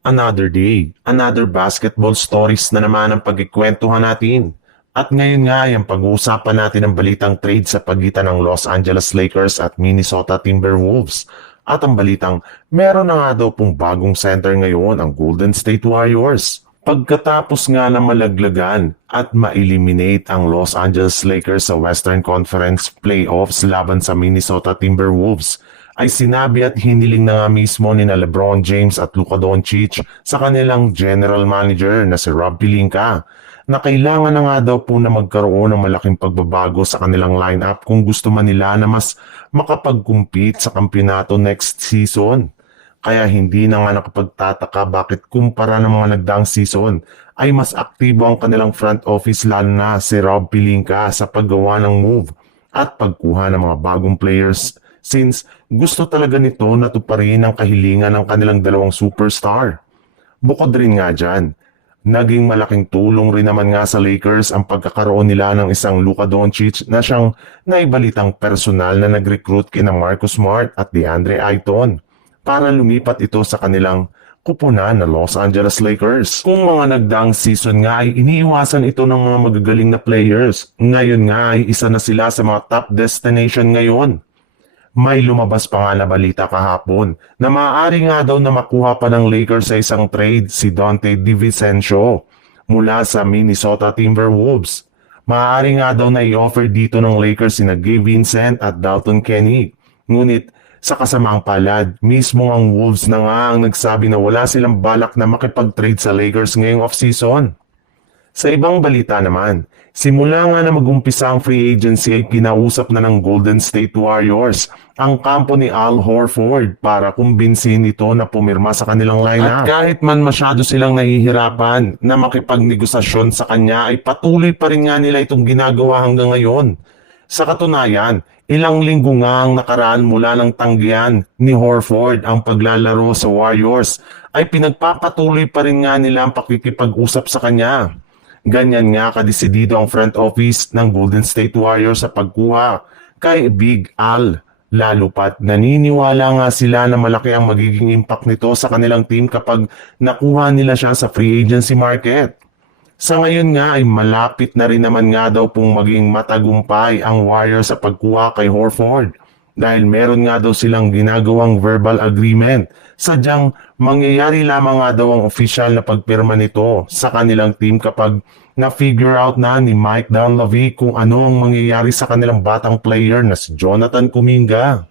Another day, another basketball stories na naman ang pagkikwentuhan natin. At ngayon nga ay ang pag-uusapan natin ang balitang trade sa pagitan ng Los Angeles Lakers at Minnesota Timberwolves. At ang balitang meron na nga daw pong bagong center ngayon ang Golden State Warriors. Pagkatapos nga na malaglagan at ma-eliminate ang Los Angeles Lakers sa Western Conference Playoffs laban sa Minnesota Timberwolves, ay sinabi at hiniling na nga mismo ni LeBron James at Luka Doncic sa kanilang general manager na si Rob Pelinka na kailangan na nga daw po na magkaroon ng malaking pagbabago sa kanilang lineup kung gusto man nila na mas makapag-compete sa kampyonato next season. Kaya hindi na nga nakapagtataka bakit kumpara ng mga nagdaang season ay mas aktibo ang kanilang front office lalo na si Rob Pelinka sa paggawa ng move at pagkuha ng mga bagong players since gusto talaga nito na tuparin ang kahilingan ng kanilang dalawang superstar. Bukod rin nga dyan, naging malaking tulong rin naman nga sa Lakers ang pagkakaroon nila ng isang Luka Doncic na siyang naibalitang personal na nag-recruit kina Marcus Smart at DeAndre Ayton para lumipat ito sa kanilang kupunan na Los Angeles Lakers. Kung mga nagdaang season nga ay iniiwasan ito ng mga magagaling na players, ngayon nga ay isa na sila sa mga top destination ngayon. May lumabas pa nga na balita kahapon na maaari nga daw na makuha pa ng Lakers sa isang trade si Donte DiVincenzo mula sa Minnesota Timberwolves. Maaari nga daw na i-offer dito ng Lakers sina Gabe Vincent at Dalton Kenny. Ngunit sa kasamaang palad, mismo ang Wolves na nga ang nagsabi na wala silang balak na makipag-trade sa Lakers ngayong off-season. Sa ibang balita naman, simula nga na mag-umpisa ang free agency ay kinausap na ng Golden State Warriors ang kampo ni Al Horford para kumbinsihin ito na pumirma sa kanilang lineup. At kahit man masyado silang nahihirapan na makipagnegosasyon sa kanya ay patuloy pa rin nga nila itong ginagawa hanggang ngayon. Sa katunayan, ilang linggo nga ang nakaraan mula ng tanggihan ni Horford ang paglalaro sa Warriors ay pinagpapatuloy pa rin nga nila ang pakikipag-usap sa kanya. Ganyan nga kadesidido ang front office ng Golden State Warriors sa pagkuha kay Big Al. Lalo pat naniniwala nga sila na malaki ang magiging impact nito sa kanilang team kapag nakuha nila siya sa free agency market. Sa ngayon nga ay malapit na rin naman nga daw pong maging matagumpay ang Warriors sa pagkuha kay Horford dahil meron nga daw silang ginagawang verbal agreement. Sadyang mangyayari lamang nga daw ang official na pagpirma nito sa kanilang team kapag na-figure out na ni Mike Dunleavy kung ano ang mangyayari sa kanilang batang player na si Jonathan Kuminga.